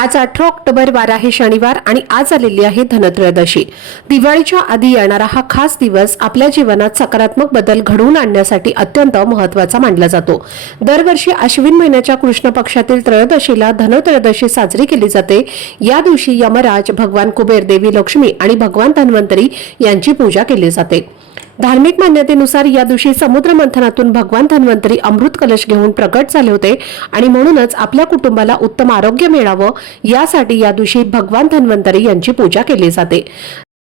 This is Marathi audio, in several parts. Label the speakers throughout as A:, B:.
A: आज अठरा ऑक्टोबर वार आहे शनिवार आणि आज आलेली आहे धनत्रयोदशी. दिवाळीच्या आधी येणारा हा खास दिवस आपल्या जीवनात सकारात्मक बदल घडवून आणण्यासाठी अत्यंत महत्त्वाचा मानला जातो. दरवर्षी अश्विन महिन्याच्या कृष्ण पक्षातील त्रयोदशीला धनत्रयोदशी साजरी केली जाते. या दिवशी यमराज भगवान कुबेर देवी लक्ष्मी आणि भगवान धन्वंतरी यांची पूजा केली जाते. धार्मिक मान्यतेनुसार या दिवशी समुद्र मंथनातून भगवान धन्वंतरी अमृत कलश घेऊन प्रकट झाले होते आणि म्हणूनच आपल्या कुटुंबाला उत्तम आरोग्य मिळावं यासाठी या दिवशी भगवान धन्वंतरी यांची पूजा केली जाते.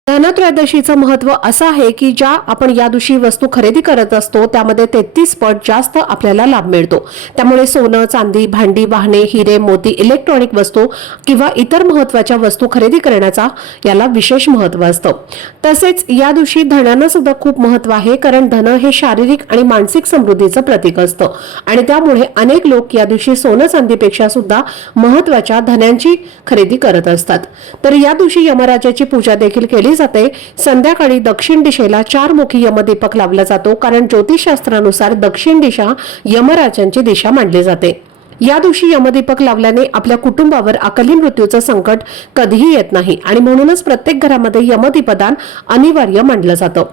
A: धनत्रयोदशीचं महत्त्व असं आहे की ज्या आपण या दिवशी वस्तू खरेदी करत असतो त्यामध्ये तेहतीस पट जास्त आपल्याला लाभ मिळतो. त्यामुळे सोनं चांदी भांडी वाहने हिरे मोती इलेक्ट्रॉनिक वस्तू किंवा इतर महत्त्वाच्या वस्तू खरेदी करण्याचा याला विशेष महत्त्व असतं. तसेच या दिवशी धनानं सुद्धा खूप महत्त्व आहे कारण धन हे शारीरिक आणि मानसिक समृद्धीचं प्रतीक असतं. आणि त्यामुळे अनेक लोक या दिवशी सोनं चांदीपेक्षा सुद्धा महत्त्वाच्या धन्यांची खरेदी करत असतात. तर या दिवशी यमराजाची पूजा देखील केली जाते. संध्याकाळी दक्षिण दिशेला चार मुखी यमदीपक लावला जातो कारण ज्योतिषशास्त्रानुसार दक्षिण दिशा यमराजांची दिशा मानली जाते. या दिवशी यमदीपक लावल्याने आपल्या कुटुंबावर अकाली मृत्यूचं संकट कधीही येत नाही आणि म्हणूनच प्रत्येक घरामध्ये यमदीपदान अनिवार्य मानलं जातं.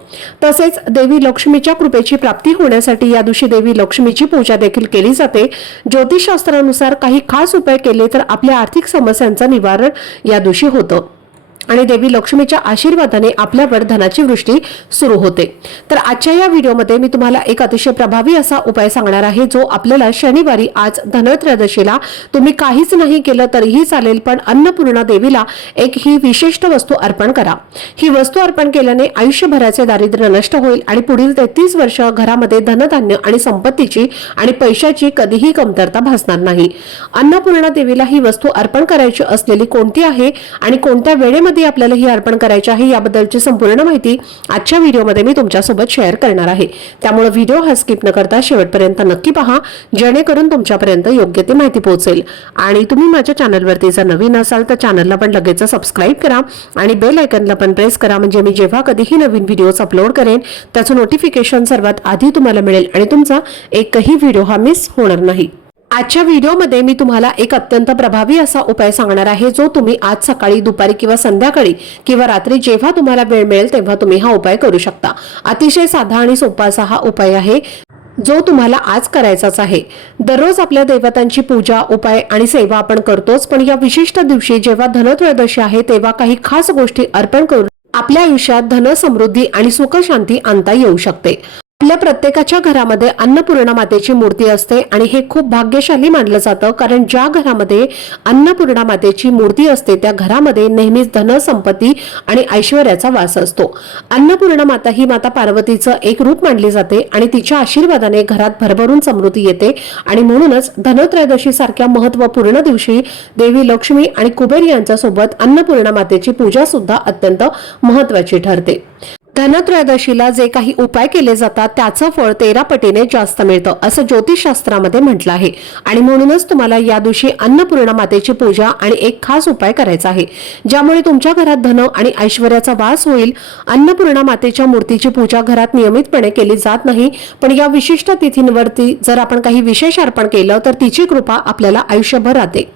A: तसेच देवी लक्ष्मीच्या कृपेची प्राप्ती होण्यासाठी या दिवशी देवी लक्ष्मीची पूजा देखील केली जाते. ज्योतिषशास्त्रानुसार काही खास उपाय केले तर आपल्या आर्थिक समस्यांचं निवारण या दिवशी होतं. आणि देवी लक्ष्मीच्या आशीर्वादाने आपल्यावर धनाची वृष्टी सुरू होते. तर आजच्या या व्हिडिओमध्ये मी तुम्हाला एक अतिशय प्रभावी असा उपाय सांगणार आहे जो आपल्याला शनिवारी आज धनत्रयोदशीला तुम्ही काहीच नाही केलं तरीही चालेल पण अन्नपूर्णा देवीला एक ही विशिष्ट वस्तू अर्पण करा. ही वस्तू अर्पण केल्याने आयुष्यभराचे दारिद्र्य नष्ट होईल आणि पुढील तेहतीस वर्ष घरामध्ये धनधान्य आणि संपत्तीची आणि पैशाची कधीही कमतरता भासणार नाही. अन्नपूर्णा देवीला ही वस्तू अर्पण करायची असलेली कोणती आहे आणि कोणत्या वेळेमध्ये आपल्याला ही अर्पण करायची आहे याबद्दलची संपूर्ण माहिती आजच्या व्हिडिओमध्ये मी तुमच्यासोबत शेअर करणार आहे. त्यामुळे व्हिडिओ हा स्किप न करता शेवटपर्यंत नक्की पहा जेणेकरून तुमच्यापर्यंत योग्य ती माहिती पोहोचेल. आणि तुम्ही माझ्या चॅनलवरती जर नवीन असाल तर चॅनलला पण लगेच सबस्क्राईब करा आणि बेल आयकनला पण प्रेस करा म्हणजे मी जेव्हा कधीही नवीन व्हिडिओज अपलोड करेन त्याचं नोटिफिकेशन सर्वात आधी तुम्हाला मिळेल आणि तुमचा एकही व्हिडिओ हा मिस होणार नाही. आजच्या व्हिडिओमध्ये मी तुम्हाला एक अत्यंत प्रभावी असा उपाय सांगणार आहे जो तुम्ही आज सकाळी दुपारी किंवा संध्याकाळी किंवा रात्री जेव्हा तुम्हाला वेळ मिळेल तेव्हा तुम्ही हा उपाय करू शकता. अतिशय साधा आणि सोपा असा हा उपाय आहे जो तुम्हाला आज करायचाच आहे. दररोज आपल्या देवतांची पूजा उपाय आणि सेवा आपण करतोच पण या विशिष्ट दिवशी जेव्हा धनत्रयोदशी आहे तेव्हा काही खास गोष्टी अर्पण करून आपल्या आयुष्यात धन समृद्धी आणि सुखशांती आणता येऊ शकते. आपल्या प्रत्येकाच्या घरामध्ये अन्नपूर्णा मातेची मूर्ती असते आणि हे खूप भाग्यशाली मानलं जातं कारण ज्या घरामध्ये अन्नपूर्णा मातेची मूर्ती असते त्या घरामध्ये नेहमीच धन संपत्ती आणि ऐश्वर्याचा वास असतो. अन्नपूर्णा माता ही माता पार्वतीचं एक रूप मानली जाते आणि तिच्या आशीर्वादाने घरात भरभरून समृद्धी येते आणि म्हणूनच धनत्रयोदशी सारख्या महत्त्वपूर्ण दिवशी देवी लक्ष्मी आणि कुबेर यांच्यासोबत अन्नपूर्णा मातेची पूजा सुद्धा अत्यंत महत्वाची ठरते. धनत्रयोदशीला जे काही उपाय केले जातात त्याचं फळ तेरा पटीने जास्त मिळतं असं ज्योतिषशास्त्रामध्ये म्हटलं आहे. आणि म्हणूनच तुम्हाला या दिवशी अन्नपूर्णा मातेची पूजा आणि एक खास उपाय करायचा आहे. ज्यामुळे तुमच्या घरात धन आणि ऐश्वर्याचा वास होईल. अन्नपूर्णा मातेच्या मूर्तीची पूजा घरात नियमितपणे केली जात नाही. पण या विशिष्ट तिथींवरती जर आपण काही विशेष अर्पण केलं तर तिची कृपा आपल्याला आयुष्यभर राहते.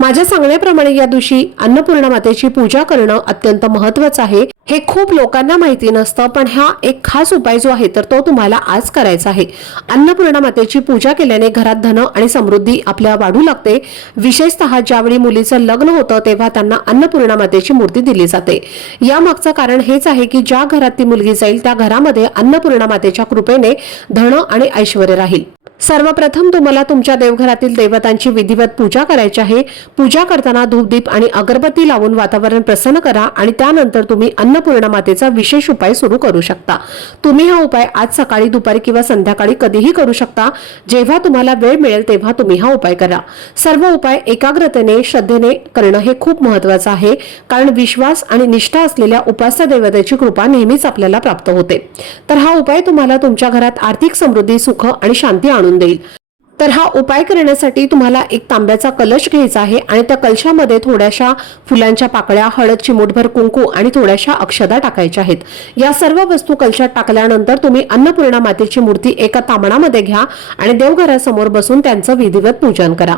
A: माझ्या सांगण्याप्रमाणे या दिवशी अन्नपूर्णा मातेची पूजा करणं अत्यंत महत्वाचं आहे. हे खूप लोकांना माहिती नसतं पण हा एक खास उपाय जो आहे तर तो तुम्हाला आज करायचा आहे. अन्नपूर्णा मातेची पूजा केल्याने घरात धन आणि समृद्धी आपल्या वाढू लागते. विशेषतः ज्यावेळी मुलीचं लग्न होतं तेव्हा त्यांना अन्नपूर्णा मातेची मूर्ती दिली जाते. यामागचं कारण हेच आहे की ज्या घरात ती मुलगी जाईल त्या घरामध्ये अन्नपूर्णा मातेच्या कृपेने धन आणि ऐश्वर राहील. सर्वप्रथम तुम्हाला तुमच्या देवघरातील देवतांची विधिवत पूजा करायची आहे. पूजा करताना धूपदीप आणि अगरबत्ती लावून वातावरण प्रसन्न करा आणि त्यानंतर तुम्ही अन्नपूर्णा मातेचा विशेष उपाय सुरू करू शकता. तुम्ही हा उपाय आज सकाळी दुपारी किंवा संध्याकाळी कधीही करू शकता. जेव्हा तुम्हाला वेळ मिळेल तेव्हा तुम्ही हा उपाय करा. सर्व उपाय एकाग्रतेने श्रद्धेने करणं हे खूप महत्वाचं आहे. कारण विश्वास आणि निष्ठा असलेल्या उपास्य देवतेची कृपा नेहमीच आपल्याला प्राप्त होते. तर हा उपाय तुम्हाला तुमच्या घरात आर्थिक समृद्धी सुख आणि शांती आणून ഉഴുന്നയിൽ तर हा उपाय करण्यासाठी तुम्हाला एक तांब्याचा कलश घ्यायचा आहे आणि त्या कलशामध्ये थोड्याशा फुलांच्या पाकळ्या हळद चिमूटभर कुंकू आणि थोड्याशा अक्षदा टाकायच्या आहेत. या सर्व वस्तू कलशात टाकल्यानंतर तुम्ही अन्नपूर्णा मातेची मूर्ती एका तांबणामध्ये घ्या आणि देवघरासमोर बसून त्यांचं विधिवत पूजन करा.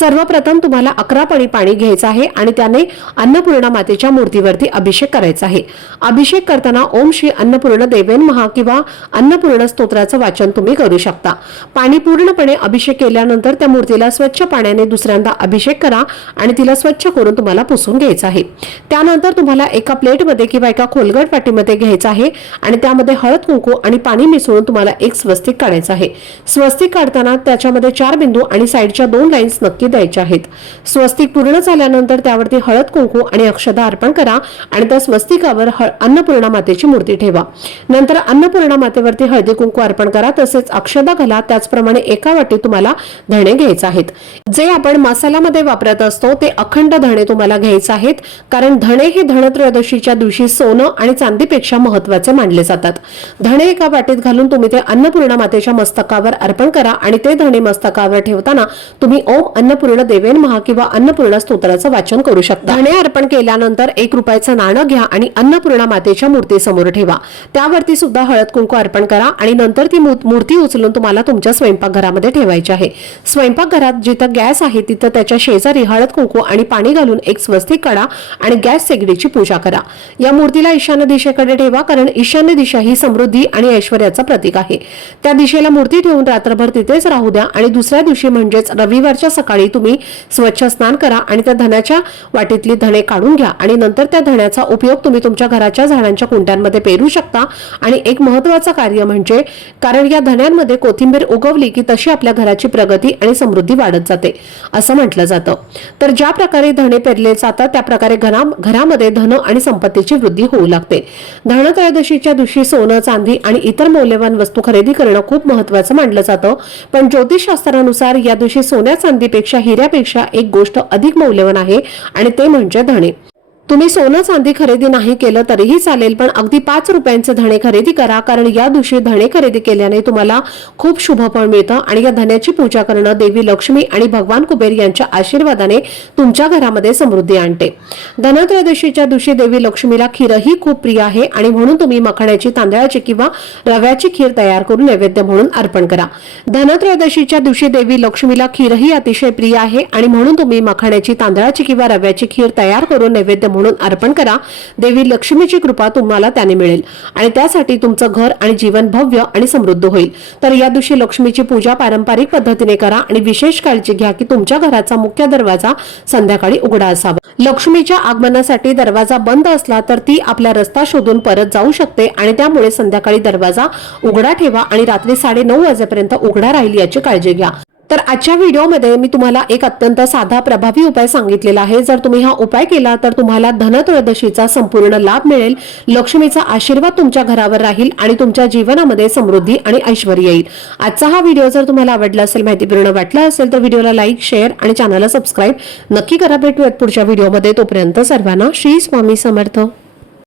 A: सर्वप्रथम तुम्हाला अकरा पळी पाणी घ्यायचं आहे आणि त्याने अन्नपूर्णा मातेच्या मूर्तीवरती अभिषेक करायचा आहे. अभिषेक करताना ओम श्री अन्नपूर्ण देवेन महा किंवा अन्नपूर्ण स्तोत्राचं वाचन तुम्ही करू शकता. पाणी पूर्णपणे अभिषेक केल्यानंतर त्या मूर्तीला स्वच्छ पाण्याने दुसऱ्यांदा अभिषेक करा आणि तिला स्वच्छ करून तुम्हाला पुसून घ्यायचं आहे. त्यानंतर तुम्हाला एका प्लेटमध्ये किंवा एका खोलगट पाटीमध्ये घ्यायचं आहे आणि त्यामध्ये हळद कुंकू आणि पाणी मिसळून तुम्हाला एक स्वस्तिक काढायचं आहे. स्वस्तिक काढताना त्याच्यामध्ये चार बिंदू आणि साईडच्या दोन लाईन्स नक्की द्यायच्या आहेत. स्वस्तिक पूर्ण झाल्यानंतर त्यावरती हळद कुंकू आणि अक्षदा अर्पण करा आणि त्या स्वस्तिकावर अन्नपूर्णा मातेची मूर्ती ठेवा. नंतर अन्नपूर्णा मातेवरती हळदी कुंकू अर्पण करा. तसेच अक्षदा घाला. त्याचप्रमाणे एका वाटीत तुम्हाला धणे घ्यायचे आहेत. जे आपण मसाल्यामध्ये वापरत असतो ते अखंड धणे तुम्हाला घ्यायचे आहेत. कारण धणे हे धनत्रयोदशीच्या दिवशी सोनं आणि चांदीपेक्षा महत्त्वाचे मानले जातात. धणे एका वाटीत घालून तुम्ही ते अन्नपूर्णा मातेच्या मस्तकावर अर्पण करा आणि ते धणे मस्तकावर ठेवताना तुम्ही ओम अन्नपूर्ण देवेन महा किंवा अन्नपूर्ण स्तोत्राचं वाचन करू शकता. धणे अर्पण केल्यानंतर एक रुपयाचं नाणं घ्या आणि अन्नपूर्णा मातेच्या मूर्तीसमोर ठेवा. त्यावरती सुद्धा हळद कुंकू अर्पण करा आणि नंतर ती मूर्ती उचलून तुम्हाला तुमच्या स्वयंपाकघरामध्ये ठेवायची आहे. स्वयंपाकघरात जिथं गॅस आहे तिथं त्याच्या शेजारी हळद कुंकू आणि पाणी घालून एक स्वस्तिक काढा आणि गॅस शेगडीची पूजा करा. या मूर्तीला ईशान्य दिशेकडे ठेवा कारण ईशान्य दिशा ही समृद्धी आणि ऐश्वर्याचं प्रतीक आहे. त्या दिशेला मूर्ती ठेवून रात्रभर तिथेच राहू द्या आणि दुसऱ्या दिवशी म्हणजेच रविवारच्या सकाळी तुम्ही स्वच्छ स्नान करा आणि त्या धण्याच्या वाटीतली धणे काढून घ्या आणि नंतर त्या धण्याचा उपयोग तुम्ही तुमच्या घराच्या झाडांच्या कुंड्यांमध्ये पेरू शकता. आणि एक महत्वाचं कार्य म्हणजे कारण या धण्यांमध्ये कोथिंबीर उगवली की तशी आपल्या घराची प्रगती आणि समृद्धी वाढत जाते असं म्हटलं जातं. तर ज्या प्रकारे धणे पेरले जातात त्या प्रकारे घरामध्ये धन आणि संपत्तीची वृद्धी होऊ लागते. धनत्रयोदशीच्या दिवशी सोनं चांदी आणि इतर मौल्यवान वस्तू खरेदी करणं खूप महत्वाचं मानलं जातं. पण ज्योतिषशास्त्रानुसार या दिवशी सोन्या चांदीपेक्षा हिऱ्यापेक्षा एक गोष्ट अधिक मौल्यवान आहे आणि ते म्हणजे धणे तुम्ही सोनं चांदी खरेदी नाही केलं तरीही चालेल पण अगदी पाच रुपयांचे धणे खरेदी करा कारण या दिवशी धणे खरेदी केल्याने तुम्हाला खूप शुभ फळ मिळतं आणि या धण्याची पूजा करणं देवी लक्ष्मी आणि भगवान कुबेर यांच्या आशीर्वादाने तुमच्या घरामध्ये समृद्धी आणते. धनत्रयोदशीच्या दिवशी देवी लक्ष्मीला खीरही खूप प्रिय आहे आणि म्हणून तुम्ही मखाण्याची तांदळाची किंवा रव्याची खीर तयार करून नैवेद्य म्हणून अर्पण करा. धनत्रयोदशीच्या दिवशी देवी लक्ष्मीला खीरही अतिशय प्रिय आहे आणि म्हणून तुम्ही मखाण्याची तांदळाची किंवा रव्याची खीर तयार करून नैवेद्य म्हणून अर्पण करा. देवी लक्ष्मीची कृपा तुम्हाला त्याने मिळेल. आणि त्यासाठी तुमचं घर आणि जीवन भव्य आणि समृद्ध होईल. तर या दिवशी लक्ष्मीची पूजा पारंपरिक पद्धतीने करा आणि विशेष काळजी घ्या की तुमच्या घराचा मुख्य दरवाजा संध्याकाळी उघडा असावा. लक्ष्मीच्या आगमनासाठी दरवाजा बंद असला तर ती आपला रस्ता शोधून परत जाऊ शकते आणि त्यामुळे संध्याकाळी दरवाजा उघडा ठेवा आणि रात्री साडे नऊ वाजेपर्यंत उघडा राहील याची काळजी घ्या. तर आजच्या व्हिडिओमध्ये मी तुम्हाला एक अत्यंत साधा प्रभावी उपाय सांगितलेला आहे. जर तुम्ही हा उपाय केला तर तुम्हाला धनत्रयोदशीचा संपूर्ण लाभ मिळेल. लक्ष्मीचा आशीर्वाद तुमच्या घरावर राहील आणि तुमच्या जीवनामध्ये समृद्धी आणि ऐश्वर येईल. आजचा हा व्हिडिओ जर तुम्हाला आवडला असेल माहितीपूर्ण वाटला असेल तर व्हिडिओला लाईक शेअर आणि चॅनलला सबस्क्राईब नक्की करा. भेटूयात पुढच्या व्हिडिओमध्ये. तोपर्यंत सर्वांना श्री स्वामी समर्थ.